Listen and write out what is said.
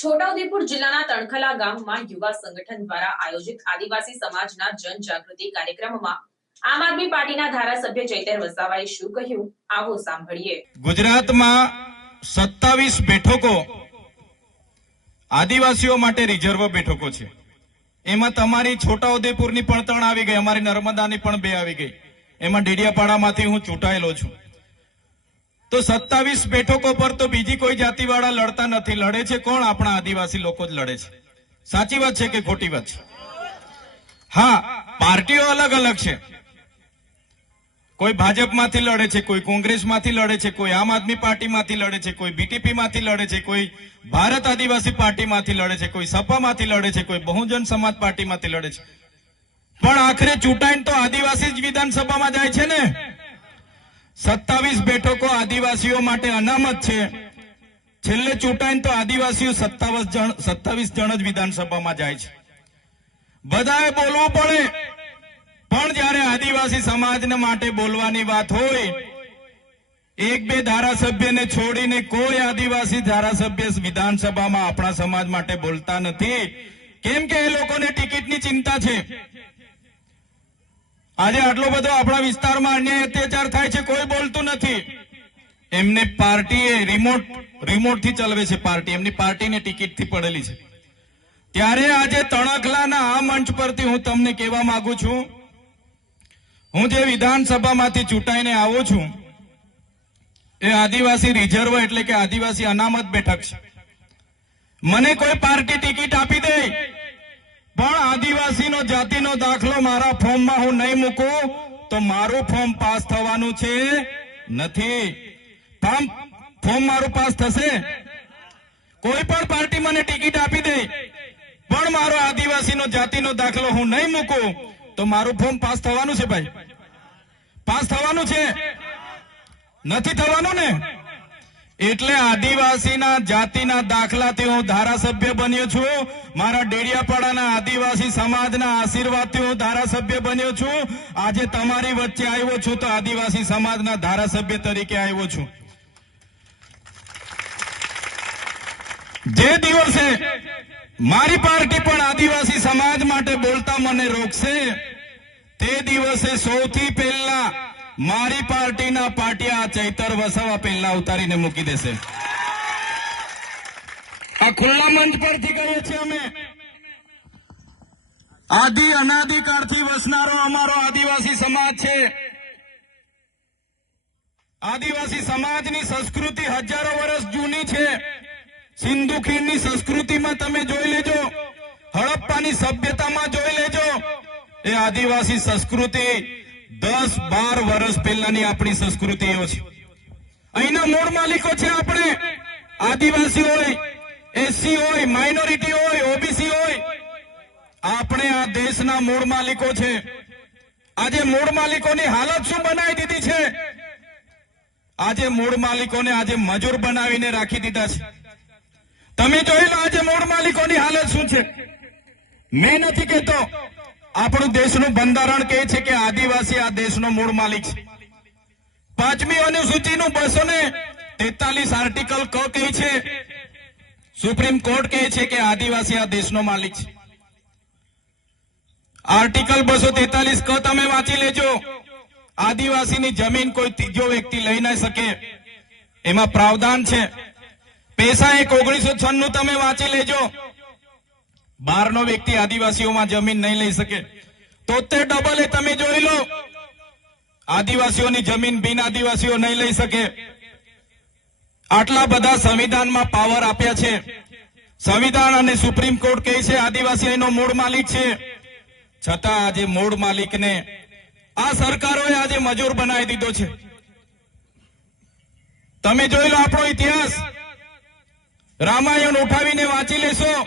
છોટાઉદેપુર જિલ્લાના તણખલા ગામમાં યુવા સંગઠન દ્વારા આયોજિત આદિવાસી સમાજના જનજાગૃતિ કાર્યક્રમમાં આમ આદમી પાર્ટીના ધારાસભ્ય ચૈતર વસાવાએ શું કહ્યું? આવો સાંભળીએ. ગુજરાતમાં સત્તાવીસ બેઠકો આદિવાસીઓ માટે રિઝર્વ બેઠકો છે. એમાં તમારી છોટાઉદેપુરની પણ ત્રણ આવી ગઈ, અમારી નર્મદાની પણ બે આવી ગઈ. એમાં ડેડિયાપાડામાંથી હું ચૂંટાયેલો છું. તો સત્તાવીસ બેઠકો પર તો બીજી કોઈ જાતિવાળા લડતા નથી. લડે છે કોણ? આપણા આદિવાસી લોકો જ લડે છે. સાચી વાત છે કે ખોટી વાત છે? હા, પાર્ટીઓ અલગ અલગ છે. કોઈ ભાજપમાંથી લડે છે, કોઈ કોંગ્રેસમાંથી લડે છે, કોઈ આમ આદમી પાર્ટીમાંથી લડે છે, કોઈ બીટીપી માંથી લડે છે, કોઈ ભારત આદિવાસી પાર્ટીમાંથી લડે છે, કોઈ સપામાંથી લડે છે, કોઈ બહુજન સમાજ પાર્ટીમાંથી લડે છે. પણ આખરે ચૂંટાઈને તો આદિવાસી જ વિધાનસભામાં જાય છે ને? સત્તાવીસ બેઠકો આદિવાસીઓ માટે અનામત છે. છેલ્લે ચૂંટાઈને તો આદિવાસીઓ સત્તાવીસ જણ જ વિધાનસભામાં જાય છે. બધાએ બોલવું પડે. પણ જ્યારે આદિવાસી સમાજને માટે બોલવાની વાત હોય, એક બે ધારાસભ્યને છોડીને કોઈ આદિવાસી ધારાસભ્ય વિધાનસભામાં આપણા સમાજ માટે બોલતા નથી. કેમ કે એ લોકોને ટિકિટની ચિંતા છે. આજે આટલો બધો આપણા વિસ્તારમાં અન્યાય અત્યાચાર થાય છે, કોઈ બોલતું નથી. એમને પાર્ટીએ રિમોટ રિમોટથી ચલાવે છે પાર્ટી. એમની પાર્ટીને ટિકિટથી પડેલી છે. ત્યારે આજે તણખલાના આ મંચ પરથી હું તમને કહેવા માંગુ છું, હું જે વિધાનસભામાંથી ચૂંટાઈને આવું છું, એ આદિવાસી રિઝર્વ એટલે કે આદિવાસી અનામત બેઠક છે. મને કોઈ પાર્ટી ટિકિટ આપી દે પણ આદિવાસીનો જાતિનો દાખલો મારા ફોર્મમાં હું નહીં મૂકું, તો મારું ફોર્મ પાસ થવાનું છે નથી. ફોર્મ મારું પાસ થશે. કોઈ પણ પાર્ટી મને ટિકિટ આપી દે, પણ મારો આદિવાસીનો જાતિનો દાખલો હું નહીં મૂકું, તો મારું ફોર્મ પાસ થવાનું છે ભાઈ. પાસ થવાનું છે. નથી થવાનું ને? એટલે આદિવાસીના જાતિના દાખલાથી હું ધારાસભ્ય બન્યો છું. મારા ડેડિયાપાડાના આદિવાસી સમાજના આશીર્વાદથી હું ધારાસભ્ય બન્યો છું. આજે તમારી વચ્ચે આવ્યો છું તો આદિવાસી સમાજના ધારાસભ્ય તરીકે આવ્યો છું. જે દિવસે મારી પાર્ટી પણ આદિવાસી સમાજ માટે બોલતા મને રોકશે, તે દિવસે સૌથી પહેલા મારી પાર્ટીના પાટિયા ચૈતર વસાવા પહેલા ઉતારીને મૂકી દેશે. આ ખુલ્લા મંચ પરથી કહીએ છીએ અમે. આદિ અનાદિકાળથી વસનારો અમારો આદિવાસી સમાજ છે. આદિવાસી સમાજની સંસ્કૃતિ હજારો વર્ષ જૂની છે. સિંધુ ખીણની સંસ્કૃતિમાં તમે જોઈ લેજો. હડપ્પાની સભ્યતામાં જોઈ લેજો. એ આદિવાસી સંસ્કૃતિ દસ બાર વર્ષ પહેલાની આપણી સંસ્કૃતિઓ છે. અહીંના મૂળ માલિકો છે આપણે. આદિવાસી હોય, એસસી હોય, માઇનોરિટી હોય, ઓબીસી હોય. આપણે આ દેશના મૂળ માલિકો છે. આજે મૂળ માલિકોની હાલત શું બનાવી દીધી છે? આજે મૂળ માલિકોને આજે મજૂર બનાવીને રાખી દીધા છે. તમે જોઈ લો આજે મૂળ માલિકોની હાલત શું છે? મેં નથી કહેતો. આપણું દેશનું બંધારણ કહે છે કે આદિવાસી આ દેશનો મૂળ માલિક છે. પાંચમી અનુસૂચિનું બસો ને તેતાલીસ આર્ટિકલ ક કહે છે. સુપ્રીમ કોર્ટ કહે છે કે આદિવાસી આ દેશનો માલિક છે. આર્ટિકલ બસો તેતાલીસ ક તમે વાંચી લેજો. આદિવાસીની જમીન કોઈ ત્રીજો વ્યક્તિ લઈ ન શકે. એમાં પ્રાવધાન છે. પૈસા એક ઓગણીસો છન્નું તમે વાંચી લેજો. બહારનો વ્યક્તિ આદિવાસીઓમાં જમીન નહીં લઈ શકે. તોતેર ડબલ એ તમે જોઈ લો. આદિવાસીઓની જમીન બિન આદિવાસીઓ નહીં લઈ શકે. આટલા બધા સંવિધાનમાં પાવર આપ્યા છે. સંવિધાન અને સુપ્રીમ કોર્ટ કહે છે, આદિવાસી મૂળ માલિક છે. છતાં આજે મૂળ માલિકને આ સરકારોએ આજે મજૂર બનાવી દીધો છે. તમે જોઈ લો આપણો ઇતિહાસ. રામાયણ ઉઠાવીને વાંચી લેશો.